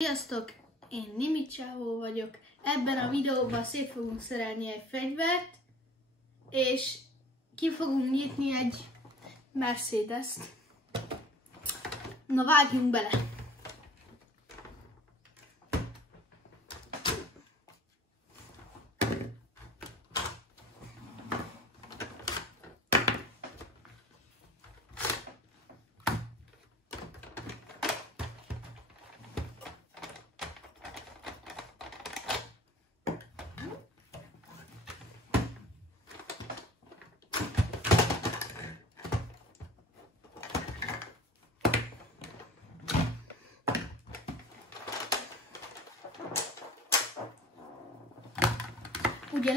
Sziasztok! Én Nimi Csávó vagyok. Ebben a videóban szét fogunk szerelni egy fegyvert, és ki fogunk nyitni egy Mercedes-t. Na vágjunk bele! Ugye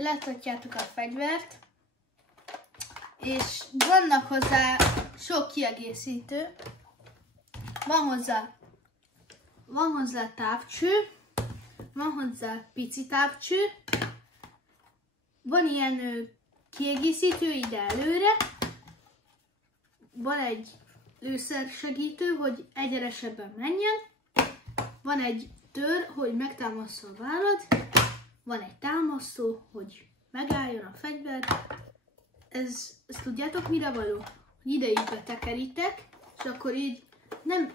láthatjátok a fegyvert, és vannak hozzá sok kiegészítő. Van hozzá távcső, van hozzá pici távcső, van ilyen kiegészítő ide előre, van egy lőszersegítő, hogy egyenesebben menjen, van egy tör, hogy megtámassza a vállad, van egy támasztó, hogy megálljon a fegyver. Ez tudjátok mire való? Hogy ide így betekeritek, és akkor így nem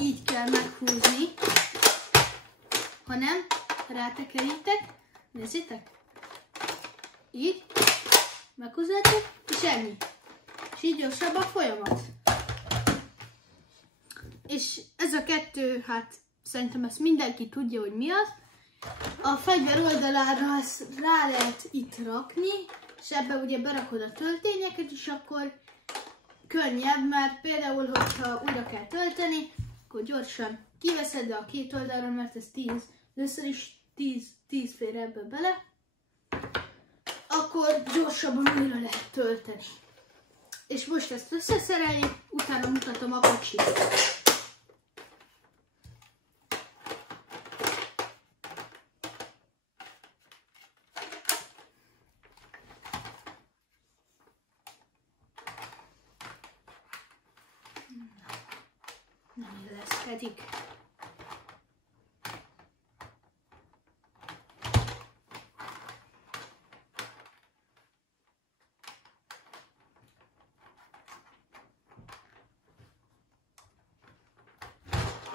így kell meghúzni, hanem rátekeritek, nézzétek, így, meghúzátok, és ennyi. És így gyorsabb a folyamat. És ez a kettő, hát szerintem ezt mindenki tudja, hogy mi az. A fegyver oldalára ezt rá lehet itt rakni, és ebbe ugye berakod a töltényeket, és akkor könnyebb, mert például, hogyha újra kell tölteni, akkor gyorsan kiveszed a két oldalra, mert ez 10, először is 10 fér ebbe bele, akkor gyorsabban újra lehet tölteni. És most ezt összeszereljük, utána mutatom a kocsit. Nem illeszkedik.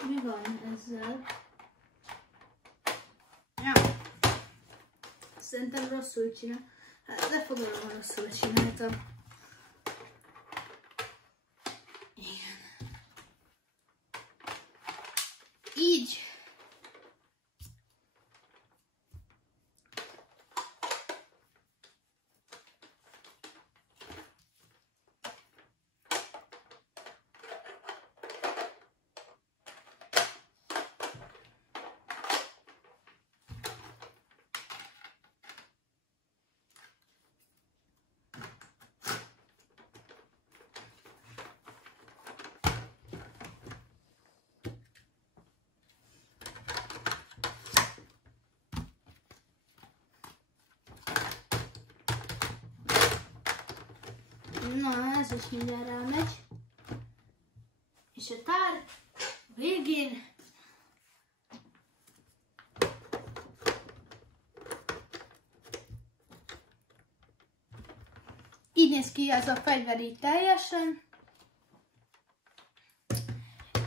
Mi van ezzel? Ja. Szerintem rosszul csinál. Hát lefogalom, rosszul csináltam. Igen. Így. Na, ez is mindjárt rámegy. És a tár végén így néz ki ez a fegyver így teljesen.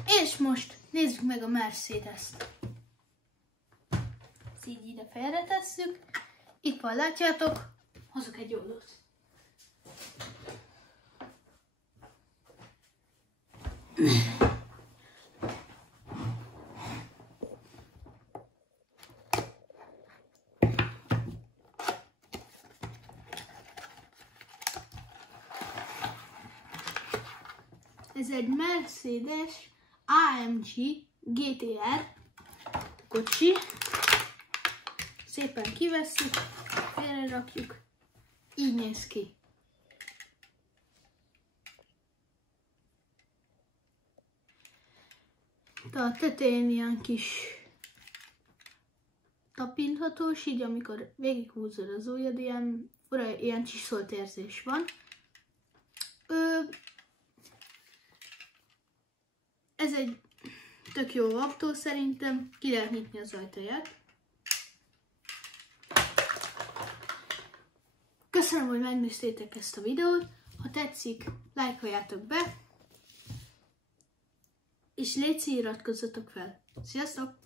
És most nézzük meg a Mercedes-t. Ezt így ide félretesszük. Itt van, látjátok? Hozok egy oldót. Ez egy Mercedes AMG GTR kocsi. Szépen kivesszük, félre rakjuk. Így néz ki. A tetején ilyen kis tapinthatós, így amikor végighúzod az ujjad, ilyen csiszolt érzés van. Ez egy tök jó autó szerintem, ki lehet nyitni az ajtaját. Köszönöm, hogy megnéztétek ezt a videót, ha tetszik, lájkoljátok be, és légy szíves, iratkozzatok fel. Sziasztok!